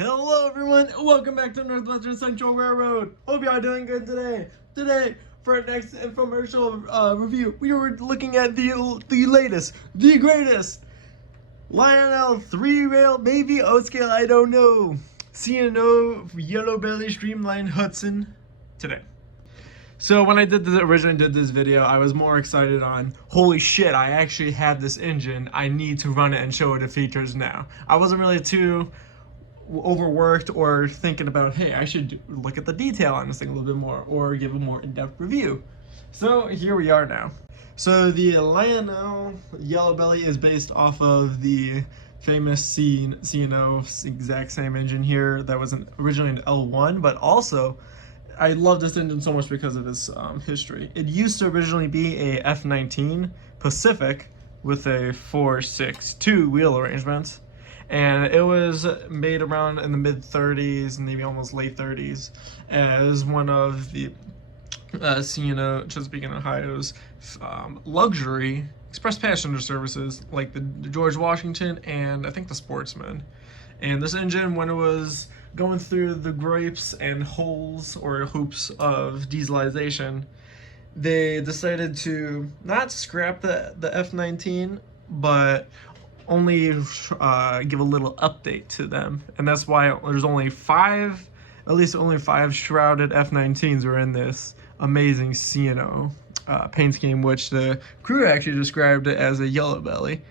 Hello everyone, welcome back to Northwestern Central Railroad. Hope y'all doing good today. Today, for our next infomercial review, we were looking at the latest, the greatest Lionel 3-rail, maybe O-scale, I don't know, C&O Yellow Belly Streamline Hudson today. So when I originally did this video, I was more excited on, holy shit, I actually have this engine, I need to run it and show it the features now. I wasn't really too overworked or thinking about, hey, I should look at the detail on this thing a little bit more or give a more in-depth review. So here we are now. So the Lionel Yellow Belly is based off of the famous C&O exact same engine here that was originally an L1, but also I love this engine so much because of its history. It used to originally be a F19 Pacific with a 4.62 wheel arrangement. And it was made around in the mid-30s, maybe almost late 30s, as one of the C&O, Chesapeake and Ohio's luxury express passenger services, like the George Washington and I think the Sportsman. And this engine, when it was going through the gripes and holes or hoops of dieselization, they decided to not scrap the F19, but only give a little update to them, and that's why there's only at least five shrouded F19s are in this amazing C&O paint scheme, which the crew actually described it as a yellow belly,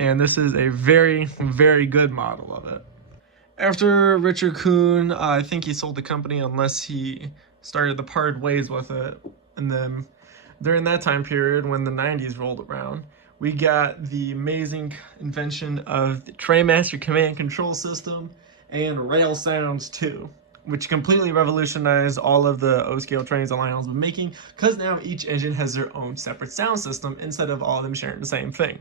and this is a very, very good model of it. After Richard Kuhn, I think he sold the company unless he started to part ways with it, and then during that time period when the 90s rolled around, we got the amazing invention of the Trainmaster Command Control System and Rail Sounds 2, which completely revolutionized all of the O-scale trains that Lionel's been making, because now each engine has their own separate sound system instead of all of them sharing the same thing.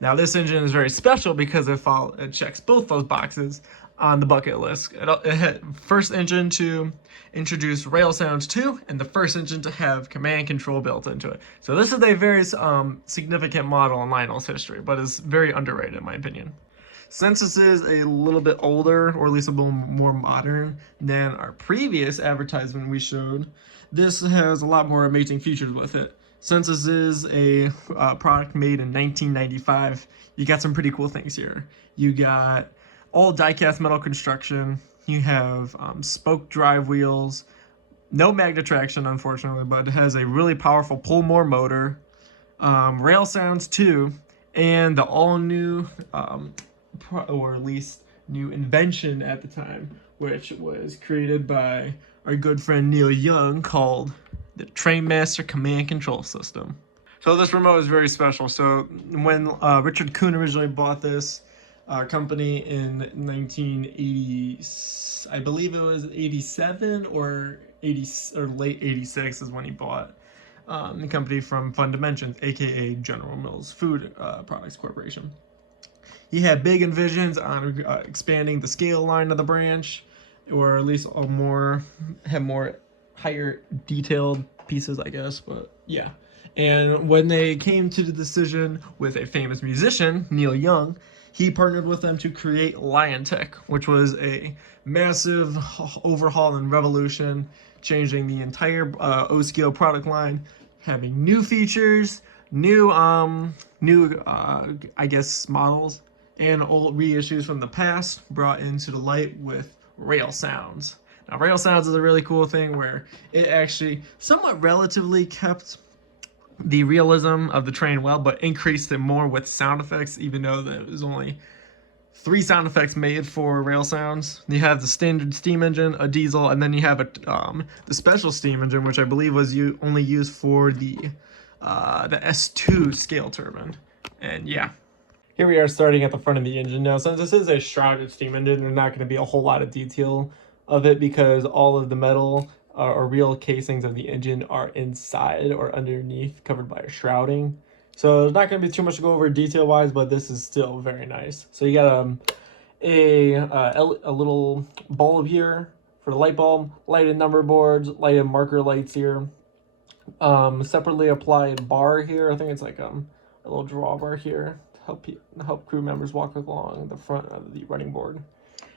Now this engine is very special because it checks both those boxes on the bucket list. It had first engine to introduce Rail Sounds 2 and the first engine to have command control built into it. So this is a very significant model in Lionel's history, but it's very underrated in my opinion. Since this is a little bit older, or at least a little more modern than our previous advertisement we showed, this has a lot more amazing features with it. Since this is a product made in 1995, you got some pretty cool things here. You got all die-cast metal construction. You have spoke drive wheels, no magnet traction unfortunately, but it has a really powerful pull-more motor, Rail Sounds 2, and the all-new, or at least new invention at the time, which was created by our good friend Neil Young, called the Trainmaster Command Control System. So this remote is very special. So when Richard Kuhn originally bought this company in 1980, I believe it was 87 or 80 or late 86 is when he bought the company from Fun Dimensions, aka General Mills Food Products Corporation. He had big envisions on expanding the scale line of the branch, or at least more higher detailed pieces, I guess, but yeah. And when they came to the decision with a famous musician, Neil Young, he partnered with them to create Liontech, which was a massive overhaul and revolution, changing the entire O-scale product line, having new features, new I guess models, and old reissues from the past brought into the light with Rail Sounds. Now, Rail Sounds is a really cool thing where it actually somewhat relatively kept the realism of the train well, but increased it more with sound effects, even though there was only 3 sound effects made for Rail Sounds. You have the standard steam engine, a diesel, and then you have the special steam engine, which I believe was only used for the S2 scale turbine. And yeah, here we are starting at the front of the engine. Now, since this is a shrouded steam engine, there's not going to be a whole lot of detail of it because all of the metal or real casings of the engine are inside or underneath, covered by a shrouding. So there's not going to be too much to go over detail wise, but this is still very nice. So you got a little bulb here for the light bulb, lighted number boards, lighted marker lights here, separately applied bar here. I think it's like a little drawbar here to help crew members walk along the front of the running board.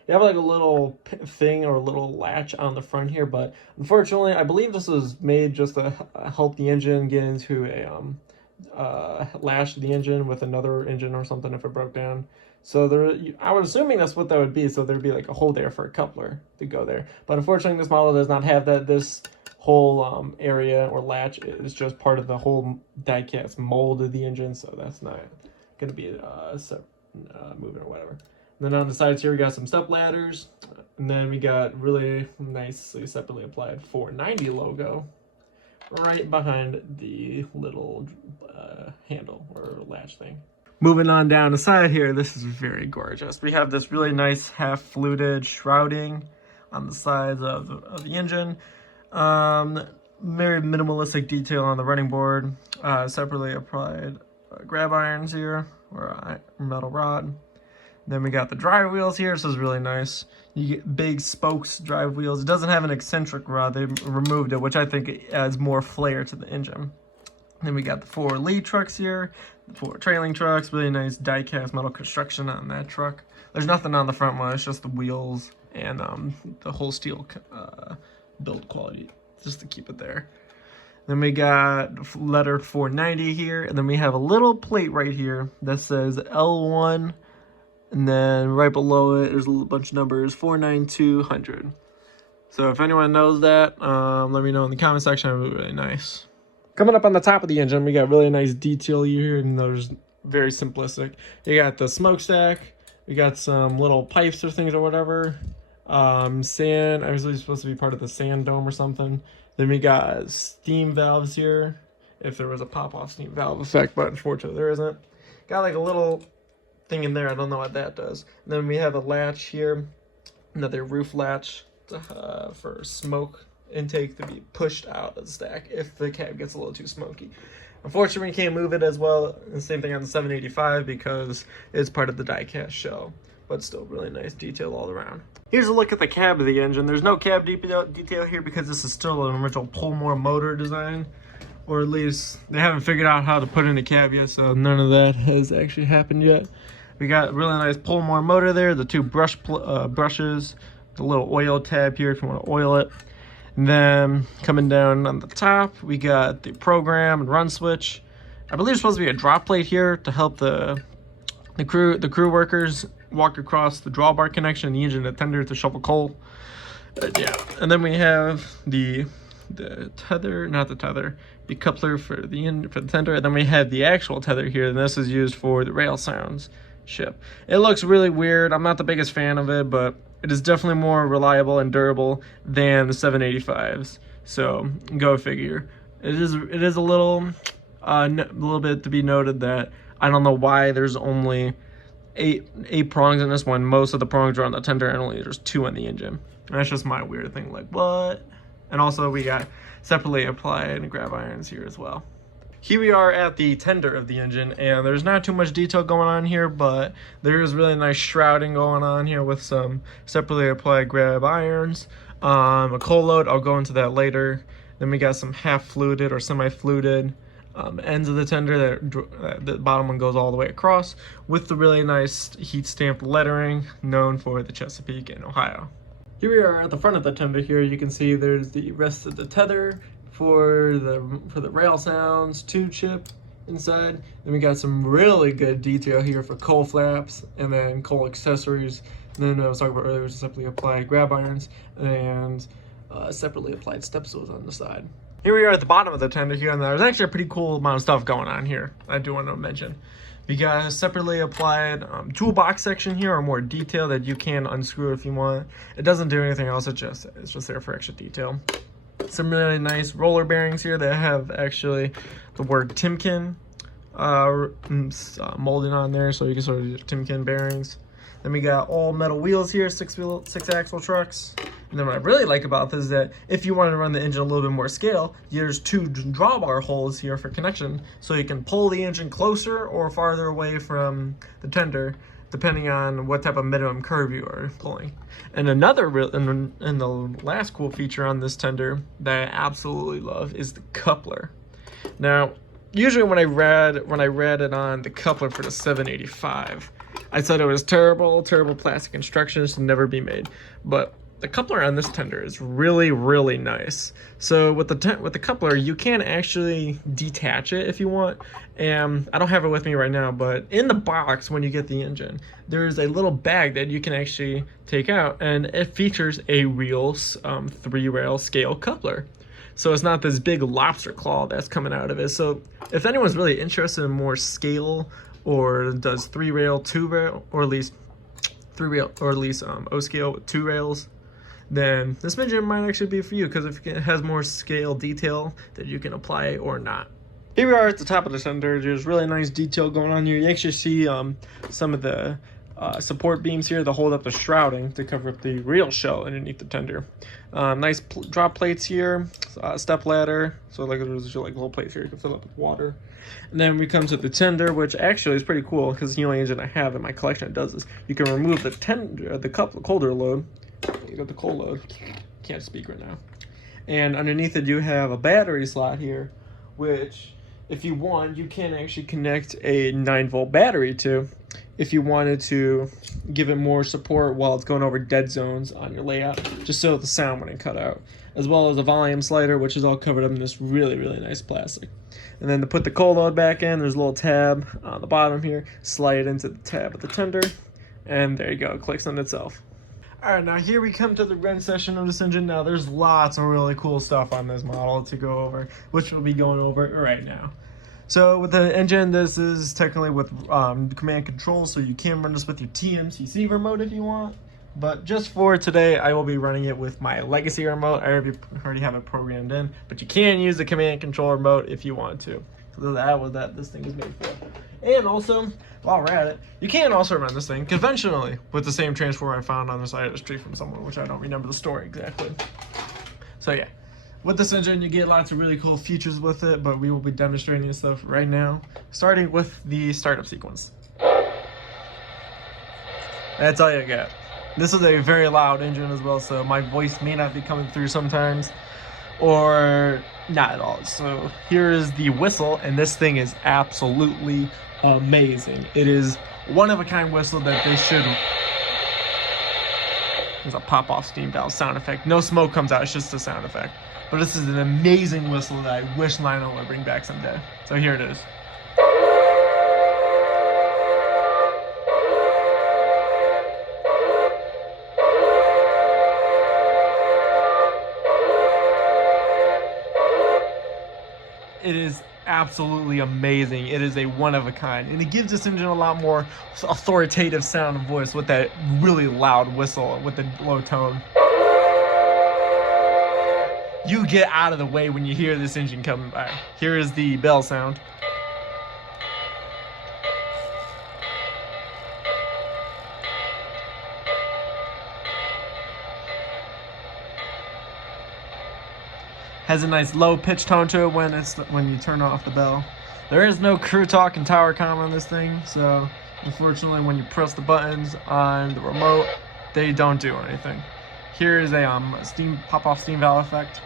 You have like a little thing or a little latch on the front here, but unfortunately, I believe this was made just to help the engine get into a lash the engine with another engine or something if it broke down. So there, I was assuming that's what that would be. So there'd be like a hole there for a coupler to go there. But unfortunately, this model does not have that. This whole area or latch is just part of the whole die-cast mold of the engine. So that's not going to be moving or whatever. And then on the sides here, we got some step ladders. And then we got really nicely separately applied 490 logo right behind the little handle or latch thing. Moving on down the side here, this is very gorgeous. We have this really nice half fluted shrouding on the sides of the engine. Very minimalistic detail on the running board. Separately applied grab irons here, or metal rod. Then we got the drive wheels here. This is really nice. You get big spokes drive wheels. It doesn't have an eccentric rod. They removed it, which I think adds more flair to the engine. Then we got the 4 lead trucks here, the 4 trailing trucks. Really nice die-cast metal construction on that truck. There's nothing on the front one. It's just the wheels and the whole steel build quality, just to keep it there. Then we got letter 490 here, and then we have a little plate right here that says L1, and then right below it there's a bunch of numbers 49200. So if anyone knows that, let me know in the comment section. It would be really nice. Coming up on the top of the engine, we got really nice detail here, and there's very simplistic. You got the smokestack, we got some little pipes or things or whatever. Sand, I was really supposed to be part of the sand dome or something. Then we got steam valves here, if there was a pop-off steam valve effect, but unfortunately there isn't. Got like a little thing in there, I don't know what that does. And then we have a latch here, another roof latch for smoke intake to be pushed out of the stack if the cab gets a little too smoky. Unfortunately, we can't move it as well. The same thing on the 785 because it's part of the die-cast shell, but still really nice detail all around. Here's a look at the cab of the engine. There's no cab detail here because this is still an original Pullmore motor design, or at least they haven't figured out how to put in a cab yet, so none of that has actually happened yet. We got a really nice Pullmore motor there, the 2 brushes, the little oil tab here if you want to oil it. And then coming down on the top, we got the program and run switch. I believe there's supposed to be a drop plate here to help the crew workers walk across the drawbar connection, the engine tender to shovel coal. Yeah, and then we have the tether, not the tether, the coupler for the tender, and then we have the actual tether here, and this is used for the rail sounds ship. It looks really weird. I'm not the biggest fan of it, but it is definitely more reliable and durable than the 785s. So go figure. It is a little bit to be noted that I don't know why there's only eight prongs in this one. Most of the prongs are on the tender, and only there's 2 on the engine. And that's just my weird thing. Like what? And also we got separately applied grab irons here as well. Here we are at the tender of the engine, and there's not too much detail going on here, but there is really nice shrouding going on here with some separately applied grab irons. A coal load, I'll go into that later. Then we got some half fluted or semi-fluted ends of the tender that the bottom one goes all the way across with the really nice heat stamped lettering known for the Chesapeake in Ohio. Here we are at the front of the tender here. You can see there's the rest of the tether for the rail sounds, 2 chip inside. Then we got some really good detail here for coal flaps and then coal accessories. And then I was talking about earlier, separately applied grab irons and separately applied step stools on the side. Here we are at the bottom of the tender here, and there's actually a pretty cool amount of stuff going on here I do want to mention. We got a separately applied toolbox section here, or more detail that you can unscrew if you want. It doesn't do anything else, it's just there for extra detail. Some really nice roller bearings here that have actually the word Timken molded on there, so you can sort of do Timken bearings. Then we got all metal wheels here, 6-axle trucks. And then what I really like about this is that if you want to run the engine a little bit more scale, there's 2 drawbar holes here for connection, so you can pull the engine closer or farther away from the tender, depending on what type of minimum curve you are pulling. And another and the last cool feature on this tender that I absolutely love is the coupler. Now, usually when I read it on the coupler for the 785, I said it was terrible plastic construction, should never be made. But the coupler on this tender is really, really nice. So with the coupler, you can actually detach it if you want. And I don't have it with me right now, but in the box when you get the engine, there's a little bag that you can actually take out, and it features a real 3-rail scale coupler. So it's not this big lobster claw that's coming out of it. So if anyone's really interested in more scale, or does 3-rail, 2-rail, or at least 3-rail, or at least O scale with 2 rails, then this engine might actually be for you, because if it has more scale detail that you can apply or not. Here we are at the top of the tender. There's really nice detail going on here. You actually see some of the support beams here that hold up the shrouding to cover up the real shell underneath the tender. Nice drop plates here, step ladder. So like there's like little plates here you can fill up with water. And then we come to the tender, which actually is pretty cool because the only engine I have in my collection that does this. You can remove the tender, the colder load. You got the cold load. Can't speak right now. And underneath it, you have a battery slot here, which, if you want, you can actually connect a 9-volt battery to, if you wanted to give it more support while it's going over dead zones on your layout, just so the sound wouldn't cut out. As well as a volume slider, which is all covered up in this really, really nice plastic. And then to put the cold load back in, there's a little tab on the bottom here. Slide it into the tab of the tender, and there you go, it clicks on itself. Alright, now here we come to the run session of this engine. Now there's lots of really cool stuff on this model to go over, which we'll be going over right now. So with the engine, this is technically with command control, so you can run this with your TMCC remote if you want. But just for today, I will be running it with my legacy remote. I already have it programmed in, but you can use the command control remote if you want to. So that's what this thing is made for. And also, while we're at it, you can also run this thing conventionally with the same transformer I found on the side of the street from someone, which I don't remember the story exactly. So yeah, with this engine, you get lots of really cool features with it, but we will be demonstrating this stuff right now, starting with the startup sequence. That's all you get. This is a very loud engine as well, so my voice may not be coming through sometimes, or not at all. So here is the whistle, and this thing is absolutely amazing. It is one-of-a-kind whistle that they should... There's a pop-off steam valve sound effect. No smoke comes out, it's just a sound effect. But this is an amazing whistle that I wish Lionel would bring back someday. So here it is. It is absolutely amazing. It is a one-of-a-kind, and it gives this engine a lot more authoritative sound and voice with that really loud whistle with the low tone. You get out of the way when you hear this engine coming by. Here is the bell sound. Has a nice low pitch tone to it when you turn off the bell. There is no crew talk and tower comm on this thing, so unfortunately when you press the buttons on the remote, they don't do anything. Here is a steam pop-off steam valve effect.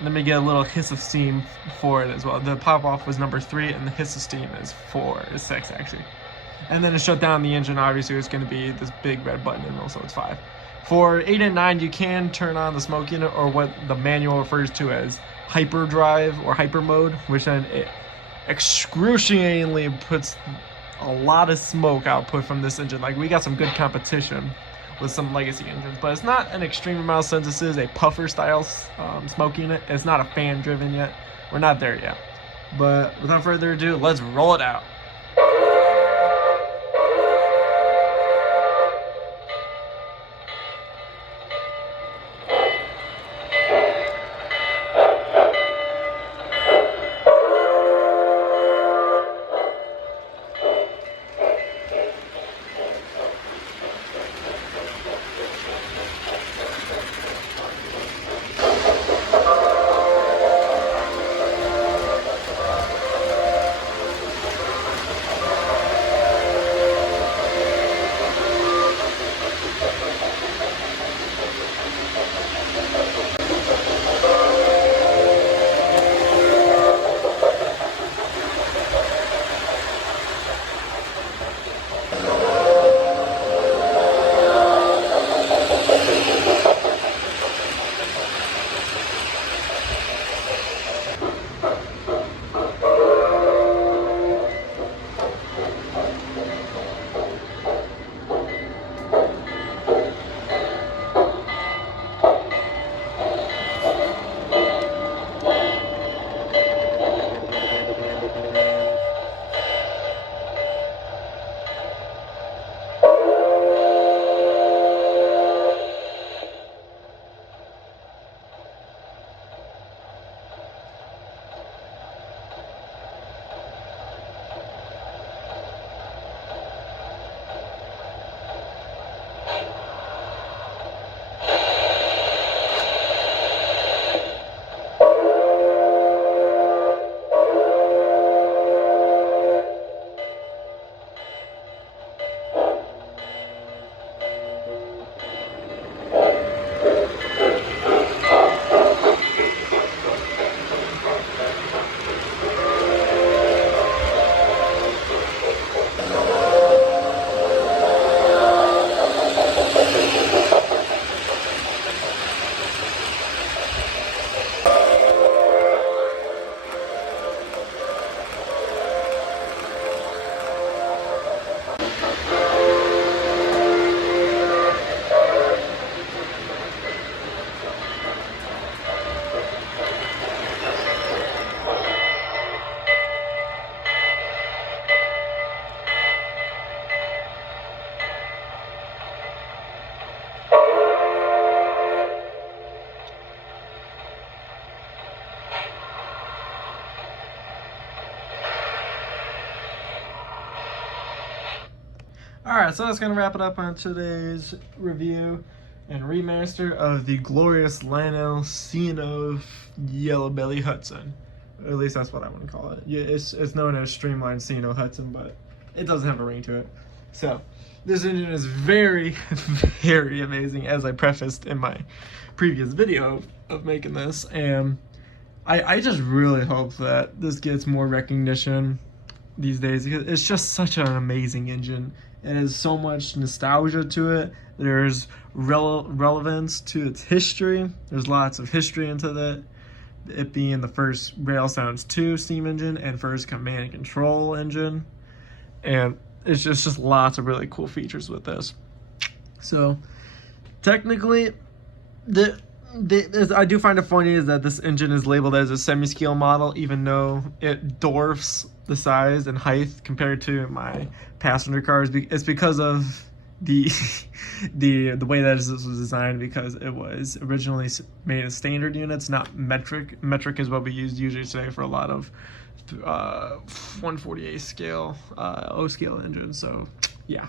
Let me get a little hiss of steam for it as well. The pop-off was number 3, and the hiss of steam is 6 actually. And then to shut down the engine, obviously it's going to be this big red button, and also it's 5. For 8 and 9, you can turn on the smoke unit, or what the manual refers to as hyperdrive or hyper mode, which then it excruciatingly puts a lot of smoke output from this engine. Like, we got some good competition with some legacy engines, but it's not an extreme amount since this is a puffer style smoke unit. It's not a fan driven yet. We're not there yet. But without further ado, let's roll it out. Alright, so that's going to wrap it up on today's review and remaster of the glorious Lionel C&O Yellow Belly Hudson. Or at least that's what I want to call it. Yeah, it's known as Streamlined C&O Hudson, but it doesn't have a ring to it. So, this engine is very, very amazing, as I prefaced in my previous video of making this. And I just really hope that this gets more recognition these days, because it's just such an amazing engine. It has so much nostalgia to it. There's relevance to its history. There's lots of history into that. It being the first Rail Sounds 2 steam engine and first command and control engine. And it's just lots of really cool features with this. So, technically, I do find it funny is that this engine is labeled as a semi-scale model, even though it dwarfs the size and height compared to my passenger cars. It's because of the way that this was designed, because it was originally made as standard units, not metric. Metric is what we use usually today for a lot of 148 scale O scale engines. So yeah,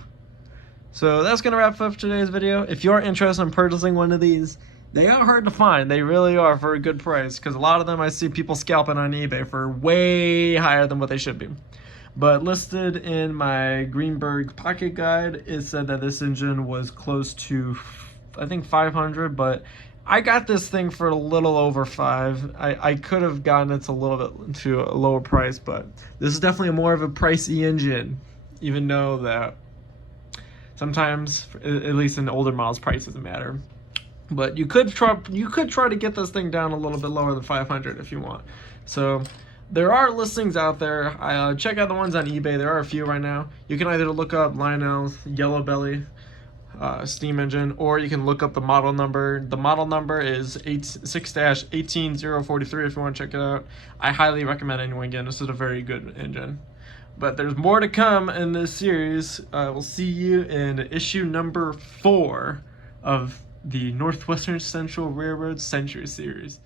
so that's gonna wrap up today's video. If you're interested in purchasing one of these, they are hard to find. They really are, for a good price, because a lot of them I see people scalping on eBay for way higher than what they should be. But listed in my Greenberg Pocket Guide, it said that this engine was close to, I think, 500, but I got this thing for a little over 5. I could have gotten it to a little bit to a lower price, but this is definitely more of a pricey engine, even though that sometimes, at least in older models, price doesn't matter. But you could try to get this thing down a little bit lower than 500 if you want. So there are listings out there. Check out the ones on eBay. There are a few right now. You can either look up Lionel Yellow Belly steam engine, or you can look up the model number. The model number is 6-18043 if you want to check it out. I highly recommend anyone getting this. Is a very good engine. But there's more to come in this series. We'll see you in issue number 4 of the Northwestern Central Railroad Century series.